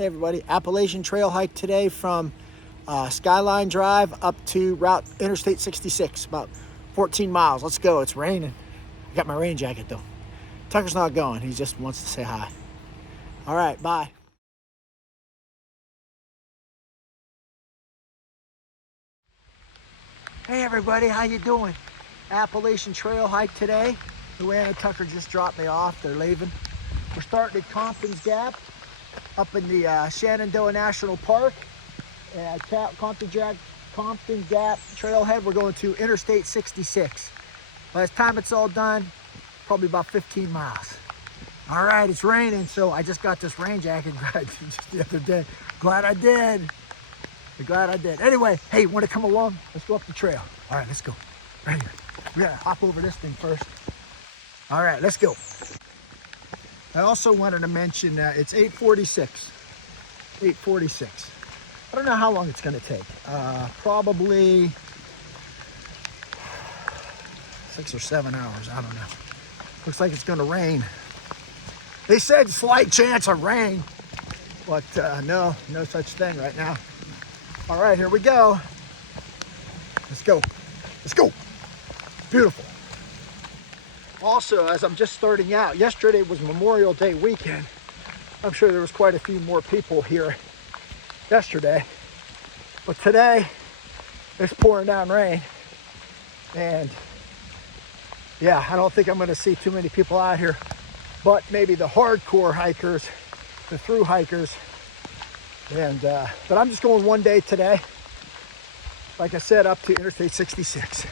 Hey everybody, Appalachian trail hike today from Skyline Drive up to Route Interstate 66, about 14 miles. Let's go, it's raining. I got my rain jacket though. Tucker's not going, he just wants to say hi. All right, bye. Hey everybody, how you doing? Appalachian trail hike today. Luann and Tucker just dropped me off, they're leaving. We're starting at Compton's Gap, up in the Shenandoah National Park. Compton Gap trailhead, we're going to Interstate 66. By the time it's all done, probably about 15 miles. All right, it's raining, so I just got this rain jacket just the other day. Glad I did. Anyway, hey, want to come along? Let's go up the trail. All right, let's go. Right here. We gotta hop over this thing first. All right, let's go. I also wanted to mention that it's 8:46. 8:46. I don't know how long it's going to take. Probably 6 or 7 hours. I don't know. Looks like it's going to rain. They said slight chance of rain, but no such thing right now. All right, here we go. Let's go. Let's go. Beautiful. Also, as I'm just starting out, yesterday was Memorial Day weekend. I'm sure there was quite a few more people here yesterday, but today it's pouring down rain, and yeah, I don't think I'm going to see too many people out here, but maybe the hardcore hikers, the through hikers, and but I'm just going one day today, like I said, up to Interstate 66.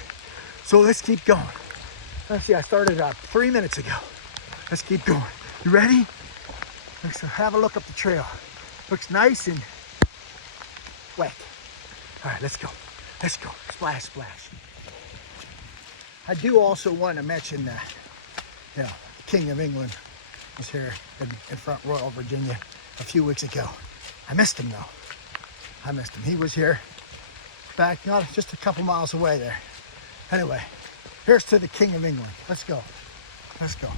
So let's keep going. Let's see, I started 3 minutes ago. Let's keep going. You ready? Let's have a look up the trail. Looks nice and wet. All right, let's go. Let's go. Splash, splash. I do also want to mention that, the King of England was here in Front Royal, Virginia a few weeks ago. I missed him though. I missed him. He was here back, just a couple miles away there. Anyway, here's to the King of England. Let's go. Let's go.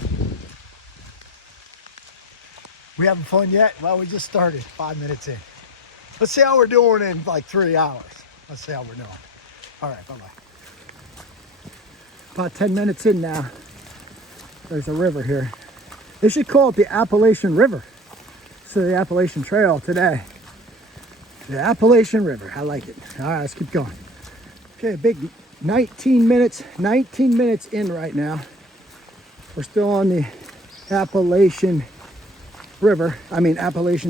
We having fun yet? Well, we just started 5 minutes in. Let's see how we're doing in like 3 hours. Let's see how we're doing. All right, bye-bye. About 10 minutes in now. There's a river here. They should call it the Appalachian River. So the Appalachian Trail today. The Appalachian River, I like it. All right, let's keep going. Okay, big 19 minutes in right now. We're still on the Appalachian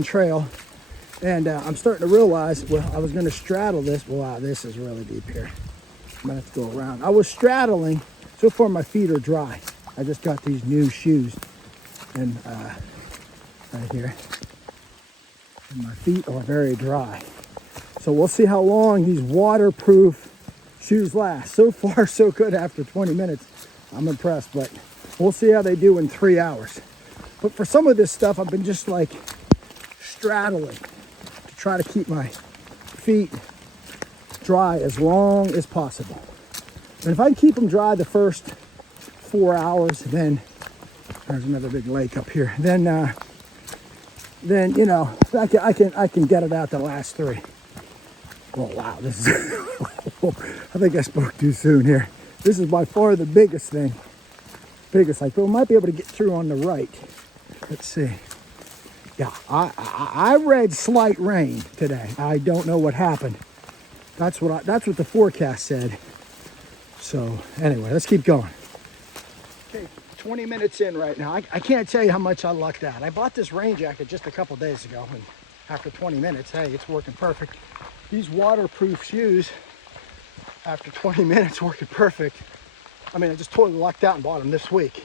Trail. And I'm starting to realize, well, I was going to straddle this. Wow, this is really deep here. I'm going to have to go around. I was straddling. So far, my feet are dry. I just got these new shoes. And right here. And my feet are very dry. So we'll see how long these waterproof shoes last. So far, so good after 20 minutes. I'm impressed, but we'll see how they do in 3 hours. But for some of this stuff, I've been just like straddling to try to keep my feet dry as long as possible. And if I can keep them dry the first 4 hours, then there's another big lake up here. Then you know, I can get it out the last 3. Oh wow, this is I think I spoke too soon here. This is by far the biggest thing. Biggest hike, but we might be able to get through on the right. Let's see. Yeah, I read slight rain today. I don't know what happened. That's what the forecast said. So anyway, let's keep going. Okay, 20 minutes in right now. I can't tell you how much I lucked out. I bought this rain jacket just a couple days ago, and after 20 minutes, hey, it's working perfect. These waterproof shoes, after 20 minutes, working perfect. I mean, I just totally lucked out and bought them this week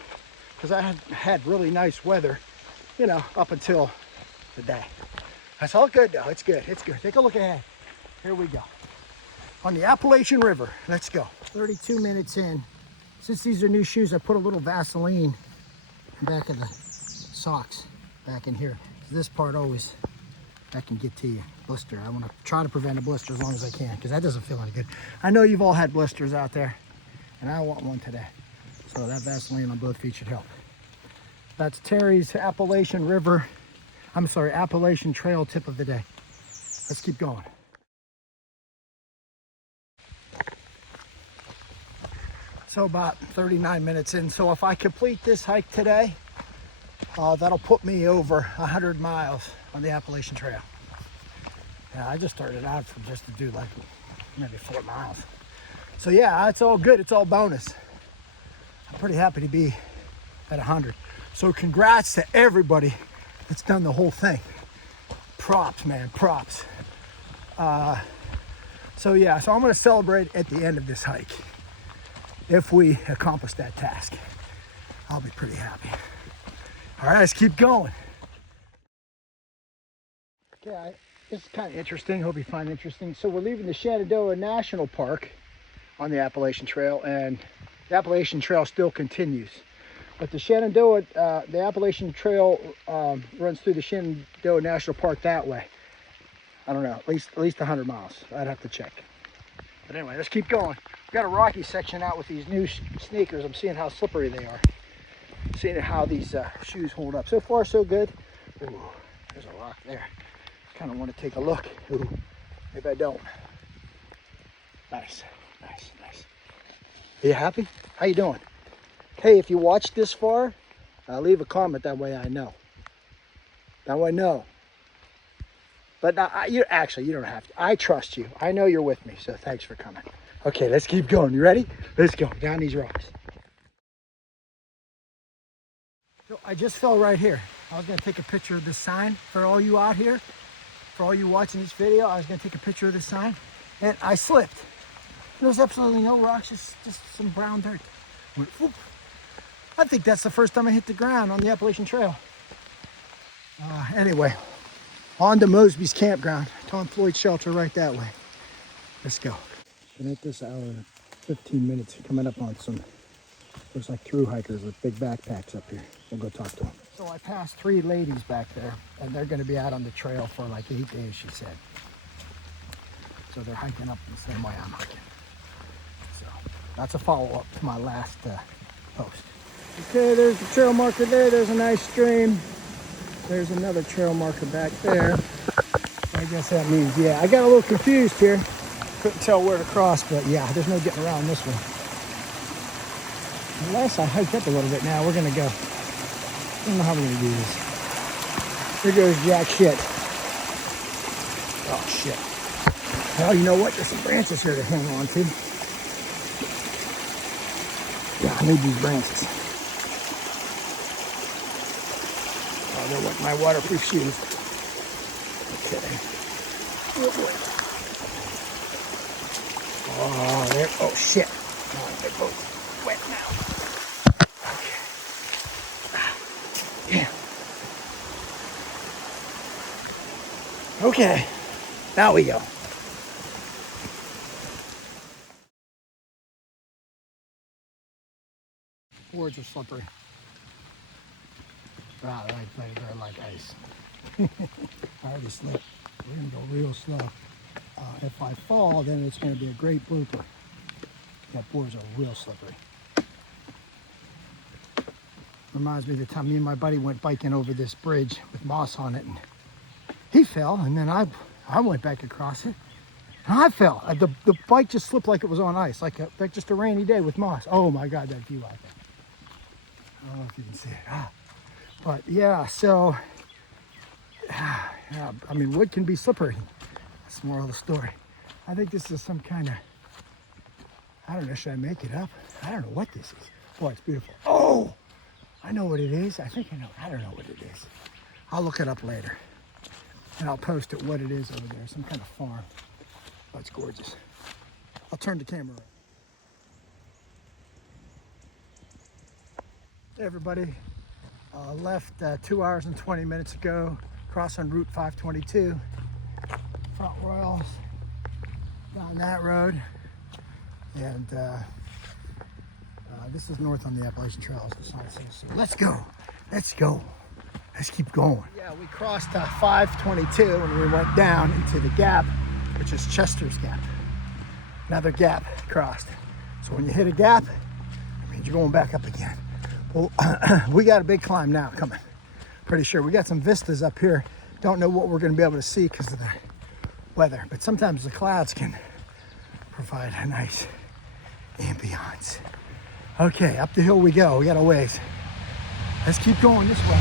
because I had really nice weather, you know, up until the day. That's all good though. It's good. It's good. Take a look ahead. Here we go. On the Appalachian River. Let's go. 32 minutes in. Since these are new shoes, I put a little Vaseline in the back of the socks back in here. This part always, that can get to you. Blister. I want to try to prevent a blister as long as I can because that doesn't feel any good. I know you've all had blisters out there, and I want one today. So that Vaseline on both feet should help. That's Terry's Appalachian River I'm sorry, Appalachian Trail tip of the day. Let's keep going. So about 39 minutes in. So if I complete this hike today, that'll put me over 100 miles on the Appalachian Trail. Yeah, I just started out from just to do like maybe 4 miles. So yeah, it's all good. It's all bonus. I'm pretty happy to be at 100. So congrats to everybody that's done the whole thing. Props, man, props. So yeah, so I'm gonna celebrate at the end of this hike. If we accomplish that task, I'll be pretty happy. All right, let's keep going. Okay, this is kind of interesting. Hope you find it interesting. So we're leaving the Shenandoah National Park on the Appalachian Trail, and the Appalachian Trail still continues. But the Shenandoah, the Appalachian Trail runs through the Shenandoah National Park that way. I don't know, at least 100 miles. I'd have to check. But anyway, let's keep going. We've got a rocky section out with these new sneakers. I'm seeing how slippery they are. Seeing how these shoes hold up. So far, so good. Ooh, there's a rock there. Kind of want to take a look. Ooh, maybe I don't. Nice, nice, nice. Are you happy? How you doing? Hey, if you watched this far, leave a comment. That way I know. That way I know. But you don't have to. I trust you. I know you're with me, so thanks for coming. Okay, let's keep going. You ready? Let's go down these rocks. So I just fell right here. I was going to take a picture of this sign for all you out here. For all you watching this video, I was going to take a picture of this sign, and I slipped. There's absolutely no rocks, just some brown dirt. Went, whoop. I think that's the first time I hit the ground on the Appalachian Trail. Anyway. On to Mosby's campground. Tom Floyd shelter right that way. Let's go. Been at this hour, 15 minutes, coming up on some, looks like through hikers with big backpacks up here. We'll go talk to them. So I passed 3 ladies back there, and they're going to be out on the trail for like 8 days, she said. So they're hiking up the same way I'm hiking. So that's a follow-up to my last post. Okay, there's the trail marker there. There's a nice stream. There's another trail marker back there. I guess that means, yeah, I got a little confused here. Couldn't tell where to cross, but yeah, there's no getting around this one. Unless I hiked up a little bit now, we're gonna go. I don't know how we're gonna do this. Here goes jack shit. Oh shit. Well, you know what? There's some branches here to hang on to. Yeah, I need these branches. They're what my waterproof shoes. Okay. Oh boy. Oh, there. Oh shit. Oh, they're both wet now. Okay. Yeah. Okay. Now we go. Boards are slippery. Wow, they're like ice. I already slipped. We're going to go real slow. If I fall, then it's going to be a great blooper. That boards are real slippery. Reminds me of the time me and my buddy went biking over this bridge with moss on it. And he fell, and then I went back across it. And I fell. The bike just slipped like it was on ice, like just a rainy day with moss. Oh my God, that view out there. I don't know if you can see it. But yeah, so, yeah, I mean, wood can be slippery. That's the moral of the story. I think this is some kind of, I don't know, should I make it up? I don't know what this is. Boy, it's beautiful. Oh, I know what it is. I think I know. I don't know what it is. I'll look it up later. And I'll post it what it is over there. Some kind of farm. Oh, it's gorgeous. I'll turn the camera on. Hey, everybody. Left 2 hours and 20 minutes ago, cross on Route 522, Front Royals, down that road, and this is north on the Appalachian Trail, as the sign says. So let's go, let's keep going. Yeah, we crossed 522 and we went down into the gap, which is Chester's Gap. Another gap crossed. So when you hit a gap, it means you're going back up again. Well, we got a big climb now coming. Pretty sure. We got some vistas up here. Don't know what we're going to be able to see because of the weather, but sometimes the clouds can provide a nice ambiance. Okay, up the hill we go. We got a ways. Let's keep going this way.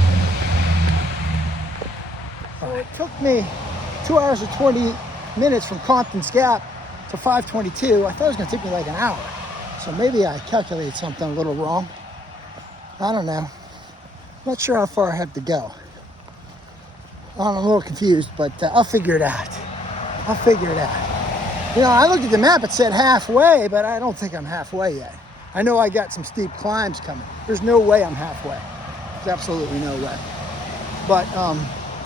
So it took me 2 hours and 20 minutes from Compton's Gap to 522. I thought it was going to take me like an hour. So maybe I calculated something a little wrong. I don't know. Not sure how far I have to go. I'm a little confused, but I'll figure it out. I'll figure it out. You know, I looked at the map, it said halfway, but I don't think I'm halfway yet. I know I got some steep climbs coming. There's no way I'm halfway. There's absolutely no way. But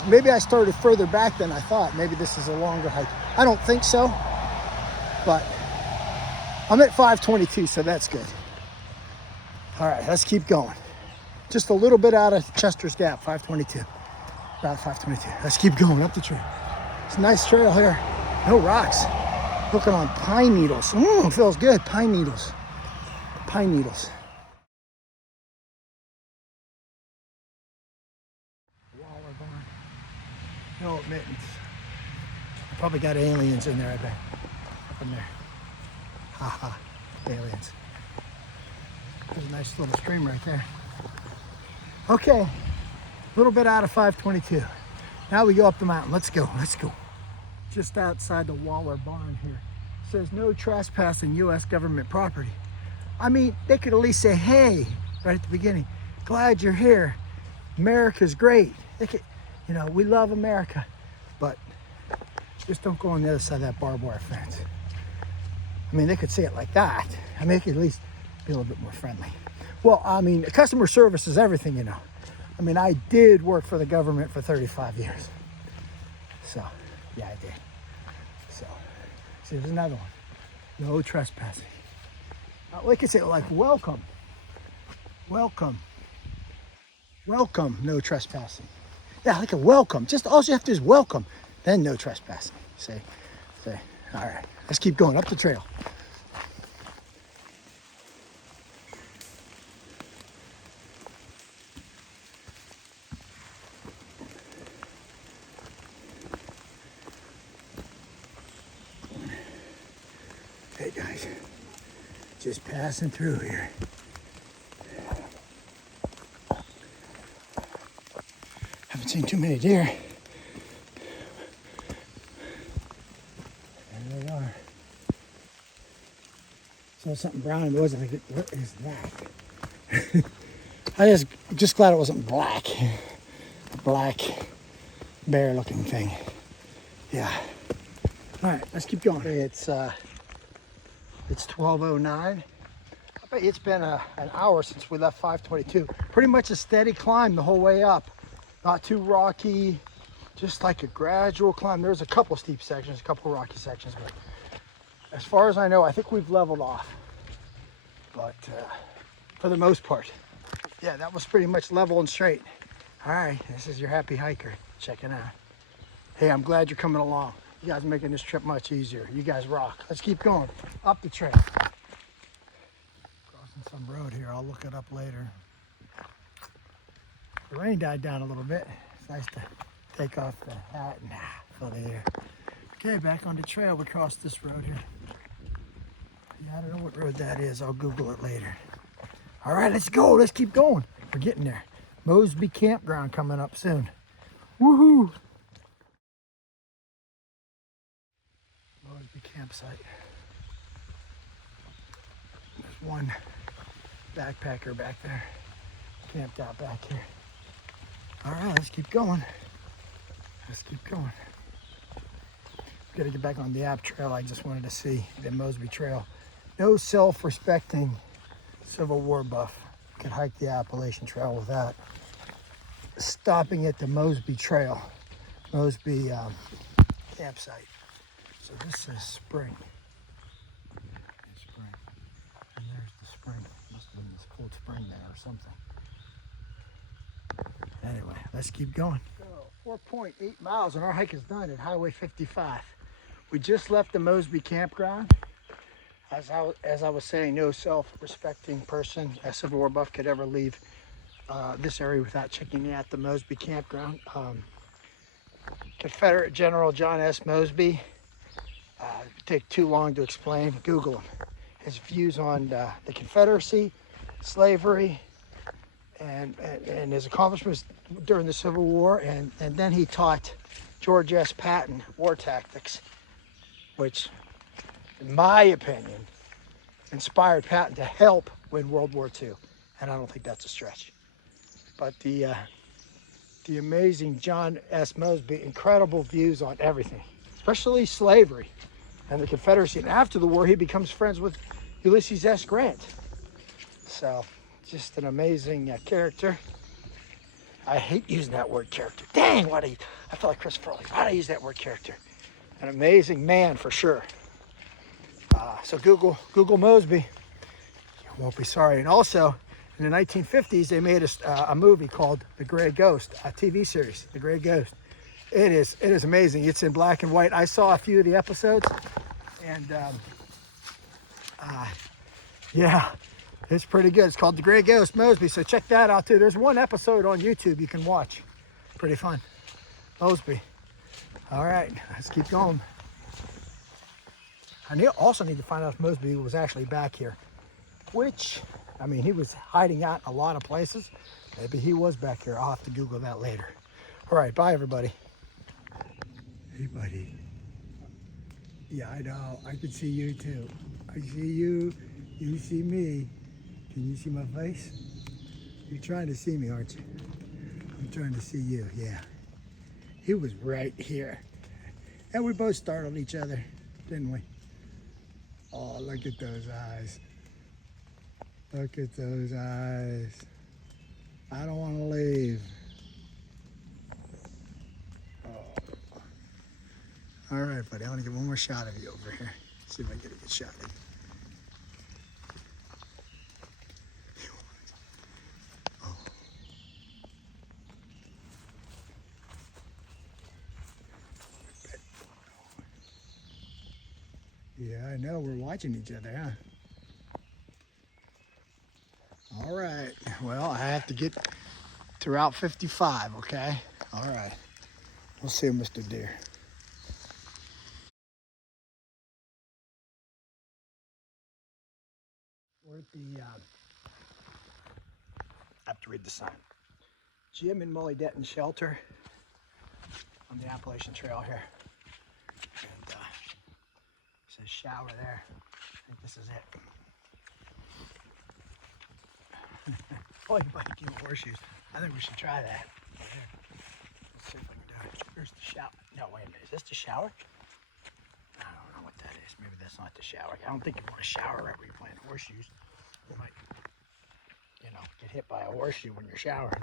maybe I started further back than I thought. Maybe this is a longer hike. I don't think so, but I'm at 522, so that's good. All right, let's keep going. Just a little bit out of Chester's Gap, 522. About 522. Let's keep going up the trail. It's a nice trail here. No rocks. Looking on pine needles. Feels good. Pine needles. Pine needles. Waller barn. No admittance. Probably got aliens in there, I bet. Up in there. Haha. Aliens. There's a nice little stream right there. Okay. A little bit out of 522. Now we go up the mountain. Let's go. Let's go. Just outside the Waller barn here. It says no trespassing U.S. government property. I mean, they could at least say, hey, right at the beginning, glad you're here. America's great. They could, you know, we love America. But just don't go on the other side of that barbed wire fence. I mean, they could say it like that. I mean, they could at least be a little bit more friendly. Well, I mean, customer service is everything, you know. I mean, I did work for the government for 35 years. So, yeah, I did. So, see, there's another one. No trespassing. Like I say, like, welcome. Welcome. Welcome, no trespassing. Yeah, like a welcome. Just all you have to do is welcome. Then no trespassing. Say, all right, let's keep going up the trail. Hey guys, just passing through here. Haven't seen too many deer. There they are. Saw something brown and it wasn't like, what is that? I just glad it wasn't black. Black bear looking thing. Yeah. All right, let's keep going. It's 12:09. I bet it's been an hour since we left 522. Pretty much a steady climb the whole way up. Not too rocky, just like a gradual climb. There's a couple steep sections, a couple rocky sections, but as far as I know, I think we've leveled off. But for the most part, yeah, that was pretty much level and straight. All right, this is your happy hiker checking out. Hey, I'm glad you're coming along. You guys are making this trip much easier. You guys rock. Let's keep going up the trail. Crossing some road here. I'll look it up later. The rain died down a little bit. It's nice to take off the hat and fill the air. Okay, back on the trail. We crossed this road here. Yeah, I don't know what road that is. I'll Google it later. All right, let's go. Let's keep going. We're getting there. Mosby Campground coming up soon. Woohoo! Mosby campsite. There's one backpacker back there, camped out back here. All right, let's keep going. Let's keep going. Gotta get back on the app trail. I just wanted to see the Mosby Trail. No self-respecting Civil War buff could hike the Appalachian Trail without stopping at the Mosby Trail, Mosby campsite. So this is spring. Spring. And there's the spring. Must have been this cold spring there or something. Anyway, let's keep going. So 4.8 miles and our hike is done at Highway 55. We just left the Mosby campground. As I was saying, no self-respecting person, a Civil War buff, could ever leave this area without checking out the Mosby campground. Confederate General John S. Mosby. It take too long to explain. Google him. His views on the Confederacy, slavery, and his accomplishments during the Civil War. And then he taught George S. Patton war tactics, which, in my opinion, inspired Patton to help win World War II. And I don't think that's a stretch. But the amazing John S. Mosby, incredible views on everything, especially slavery and the Confederacy. And after the war, he becomes friends with Ulysses S. Grant. So, just an amazing character. I hate using that word character. Dang, I feel like Chris Farley. Why do I use that word character? An amazing man for sure. So Google Mosby. You won't be sorry. And also, in the 1950s, they made a movie called The Gray Ghost, a TV series, The Gray Ghost. It is amazing. It's in black and white. I saw a few of the episodes, and yeah, it's pretty good. It's called The Gray Ghost Mosby, so check that out too. There's one episode on YouTube you can watch. Pretty fun. Mosby. All right, let's keep going. I also need to find out if Mosby was actually back here, which, I mean, he was hiding out in a lot of places. Maybe he was back here. I'll have to Google that later. All right, bye, everybody. Hey, buddy. Yeah, I know. I can see you, too. I see you. You see me. Can you see my face? You're trying to see me, aren't you? I'm trying to see you, yeah. He was right here. And we both startled each other, didn't we? Oh, look at those eyes. Look at those eyes. I don't want to leave. Oh. All right, buddy. I want to get one more shot of you over here. See if I can get a good shot of you. Oh. Yeah, I know. We're watching each other, huh? All right. Well, I have to get to Route 55, okay? All right. We'll see you, Mr. Deer. We're at the, I have to read the sign. Jim and Molly Denton Shelter on the Appalachian Trail here. And it says shower there. I think this is it. Boy, buddy, give me horseshoes. I think we should try that. Let's see if we can do it. Here's the shower. No, wait a minute. Is this the shower? I don't know what that is. Maybe that's not the shower. I don't think you want to shower right where you're playing horseshoes. You might, get hit by a horseshoe when you're showering.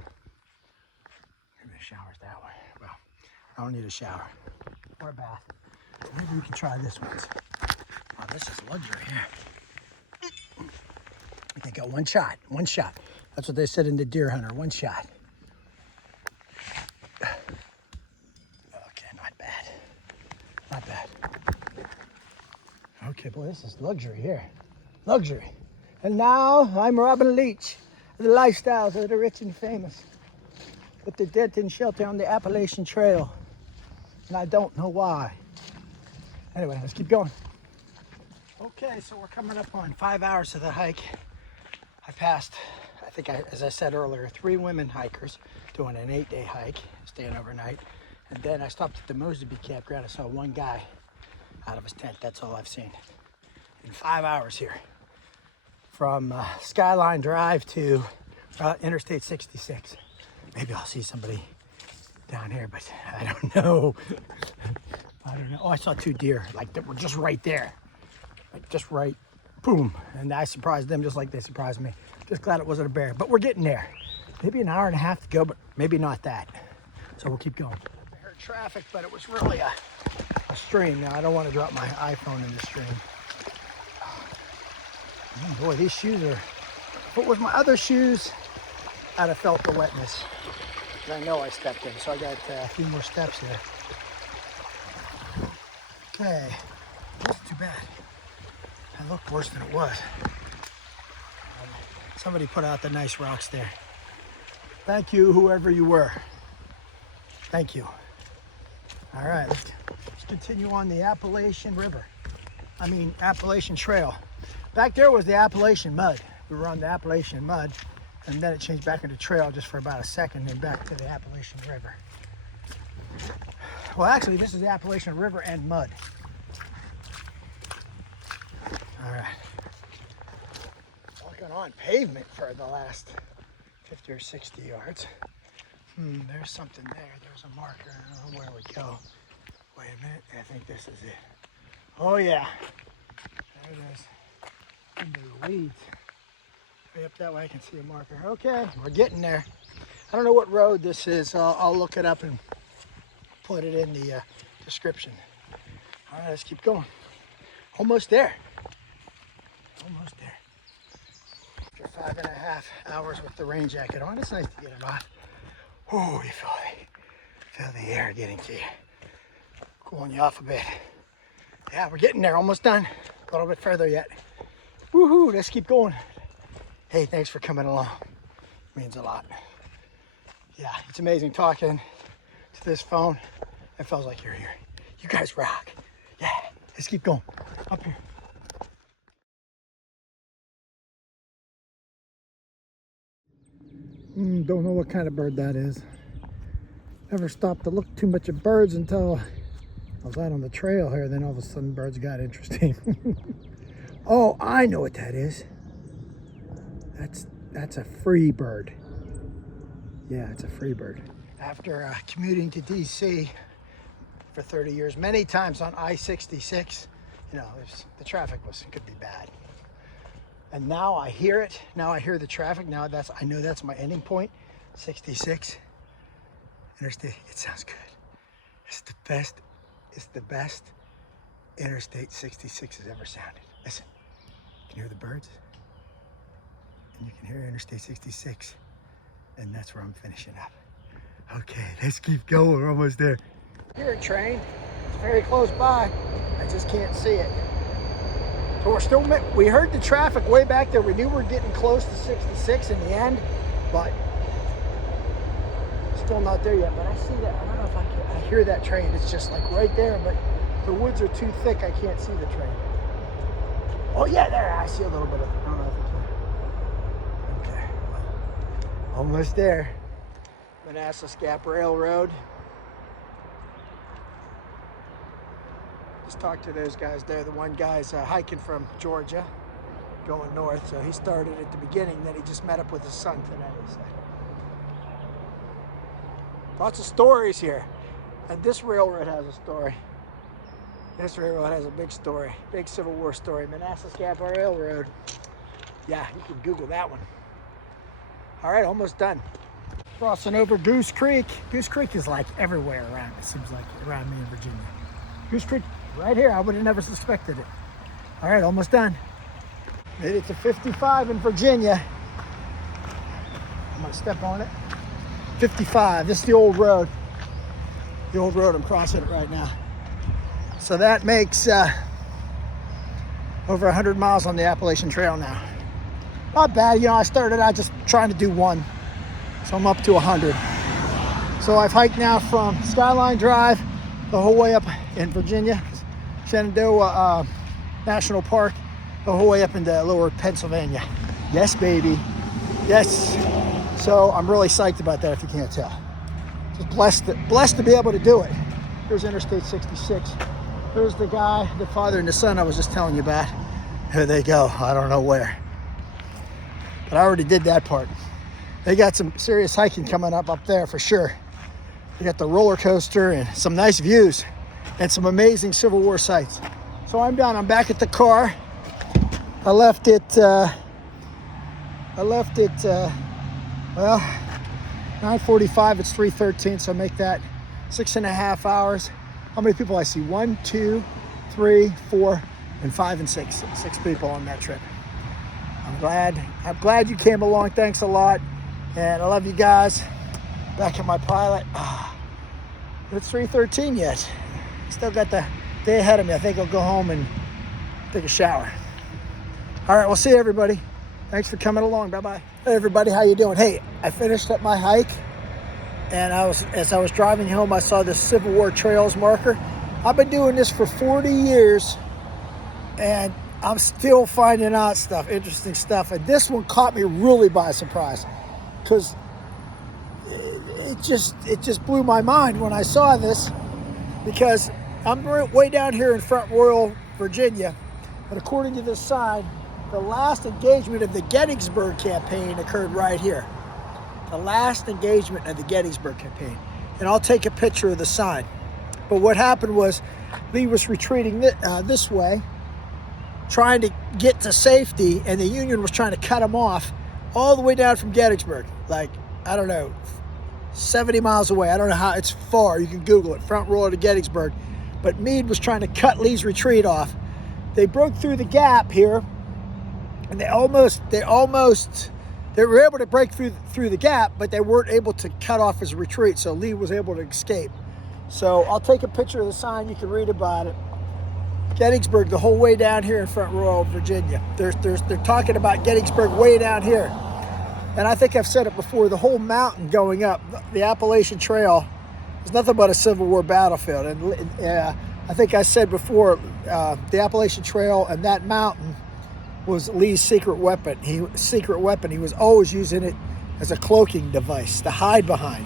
Maybe the shower's that way. Well, I don't need a shower or a bath. Maybe we can try this one. Oh, this is luxury here. I got one shot. One shot. That's what they said in the Deer Hunter. One shot. Okay, not bad. Not bad. Okay, boy, this is luxury here. Luxury. And now I'm Robin Leach, the lifestyles of the rich and famous, with the Denton Shelter on the Appalachian Trail. And I don't know why. Anyway, let's keep going. Okay, so we're coming up on 5 hours of the hike. I passed, as I said earlier, 3 women hikers doing an 8-day hike, staying overnight. And then I stopped at the Mosby campground. I saw one guy out of his tent. That's all I've seen in 5 hours here. From Skyline Drive to Interstate 66. Maybe I'll see somebody down here, but I don't know. I don't know. Oh, I saw 2 deer, like that were just right there. Like just right, boom. And I surprised them just like they surprised me. Just glad it wasn't a bear, but we're getting there. Maybe an hour and a half to go, but maybe not that. So we'll keep going. I heard traffic, but it was really a stream. Now, I don't want to drop my iPhone in the stream. Oh boy, these shoes are, but with my other shoes, I'd have felt the wetness. And I know I stepped in, so I got a few more steps here. Okay, this is too bad. That looked worse than it was. Somebody put out the nice rocks there. Thank you, whoever you were. Thank you. All right, let's continue on the Appalachian Trail. Back there was the Appalachian mud. We were on the Appalachian mud, and then it changed back into trail just for about a second, and back to the Appalachian River. Well, actually, this is the Appalachian River and mud. All right. Walking on pavement for the last 50 or 60 yards. There's something there. There's a marker. I don't know where we go. Wait a minute. I think this is it. Oh, yeah. There it is. Into the weeds. Way up that way, I can see a marker. Okay, we're getting there. I don't know what road this is. I'll look it up and put it in the description. All right, let's keep going. Almost there. Almost there. After 5.5 hours with the rain jacket on, it's nice to get it on. Oh, you feel the air getting to you. Cooling you off a bit. Yeah, we're getting there. Almost done. A little bit further yet. Woohoo, let's keep going. Hey, thanks for coming along. It means a lot. Yeah, it's amazing talking to this phone. It feels like you're here. You guys rock. Yeah, let's keep going. Up here. Don't know what kind of bird that is. Never stopped to look too much at birds until I was out on the trail here. Then all of a sudden birds got interesting. Oh, I know what that is. That's a free bird. Yeah, it's a free bird. After commuting to DC for 30 years, many times on I-66, you know, the traffic could be bad. And now I hear it. Now I hear the traffic. Now I know that's my ending point. 66 Interstate. It sounds good. It's the best. It's the best Interstate 66 has ever sounded. Listen, you can hear the birds, and you can hear Interstate 66, and that's where I'm finishing up. Okay, let's keep going. We're almost there. Hear a train. It's very close by. I just can't see it. So we heard the traffic way back there. We knew we were getting close to 66 in the end, but still not there yet. But I see that. I don't know if I hear that train. It's just like right there, but the woods are too thick. I can't see the train. Oh yeah, there. I see a little bit of it. I don't know if it's there. Okay. Almost there. Manassas Gap Railroad. Just talked to those guys there. The one guy's hiking from Georgia, going north. So he started at the beginning, then he just met up with his son today. So. Lots of stories here. And this railroad has a story. This railroad has a big story, big Civil War story. Manassas Gap Railroad. Yeah, you can Google that one. All right, almost done. Crossing over Goose Creek. Goose Creek is like everywhere around, it seems like, around me in Virginia. Goose Creek, right here. I would have never suspected it. All right, almost done. Made it to 55 in Virginia. I'm gonna step on it. 55, this is the old road. The old road, I'm crossing it right now. So that makes over 100 miles on the Appalachian Trail now. Not bad, you know, I started out just trying to do one. So I'm up to 100. So I've hiked now from Skyline Drive the whole way up in Virginia, Shenandoah National Park, the whole way up into lower Pennsylvania. Yes, baby. Yes. So I'm really psyched about that, if you can't tell. Just blessed to be able to do it. Here's Interstate 66. There's the guy, the father and the son I was just telling you about. Here they go. I don't know where. But I already did that part. They got some serious hiking coming up there for sure. They got the roller coaster and some nice views and some amazing Civil War sites. So I'm done. I'm back at the car. I left it, well, 9:45, it's 3:13, so make that 6.5 hours. How many people I see? 1, 2, 3, 4, and 5 and 6. 6 people on that trip. I'm glad you came along. Thanks a lot. And I love you guys. Back at my pilot. It's 3:13 yet. Still got the day ahead of me. I think I'll go home and take a shower. All right, we'll see you, everybody. Thanks for coming along. Bye-bye. Hey, everybody. How you doing? Hey, I finished up my hike, and as I was driving home, I saw this Civil War Trails marker. I've been doing this for 40 years, and I'm still finding out stuff, interesting stuff. And this one caught me really by surprise, because it just blew my mind when I saw this, because I'm way down here in Front Royal, Virginia, and according to this sign, the last engagement of the Gettysburg campaign occurred right here. The last engagement of the Gettysburg campaign. And I'll take a picture of the sign. But what happened was Lee was retreating this way, trying to get to safety, and the Union was trying to cut him off all the way down from Gettysburg. Like, I don't know, 70 miles away. I don't know how, it's far. You can Google it, Front Royal to Gettysburg. But Meade was trying to cut Lee's retreat off. They broke through the gap here, and they were able to break through the gap, but they weren't able to cut off his retreat, so Lee was able to escape. So I'll take a picture of the sign. You can read about it. Gettysburg, the whole way down here in Front Royal, Virginia. They're talking about Gettysburg way down here. And I think I've said it before, the whole mountain going up, the Appalachian Trail, is nothing but a Civil War battlefield. And I think I said before, the Appalachian Trail and that mountain was Lee's secret weapon. He was always using it as a cloaking device to hide behind.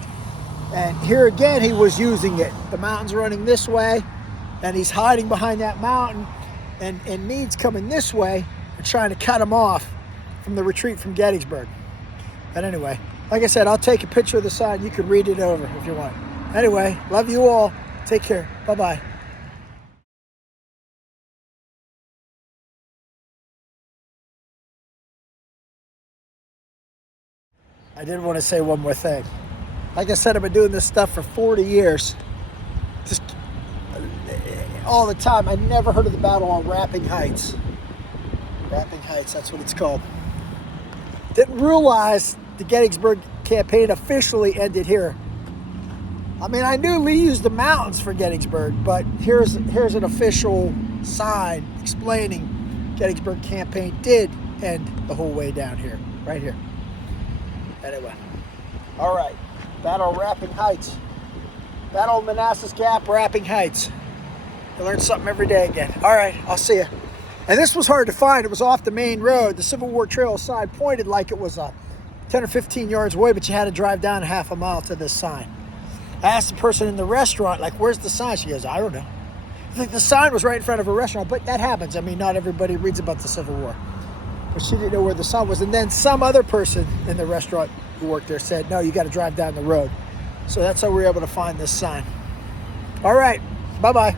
And here again, he was using it. The mountain's running this way, and he's hiding behind that mountain, and Meade's coming this way and trying to cut him off from the retreat from Gettysburg. But anyway, like I said, I'll take a picture of the sign. You can read it over if you want. Anyway, love you all. Take care. Bye-bye. I did want to say one more thing. Like I said, I've been doing this stuff for 40 years. Just all the time. I never heard of the battle on Rapping Heights. Rapping Heights, that's what it's called. Didn't realize the Gettysburg campaign officially ended here. I mean, I knew Lee used the mountains for Gettysburg, but here's an official sign explaining Gettysburg campaign did end the whole way down here, right here. Anyway, all right, Battle of Rapping Heights. Battle of Manassas Gap, Rapping Heights. You learn something every day again. All right, I'll see you. And this was hard to find. It was off the main road. The Civil War Trail sign pointed like it was 10 or 15 yards away, but you had to drive down half a mile to this sign. I asked the person in the restaurant, like, where's the sign? She goes, I don't know. The sign was right in front of a restaurant, but that happens. I mean, not everybody reads about the Civil War. But she didn't know where the sign was. And then some other person in the restaurant who worked there said, no, you got to drive down the road. So that's how we were able to find this sign. All right, bye-bye.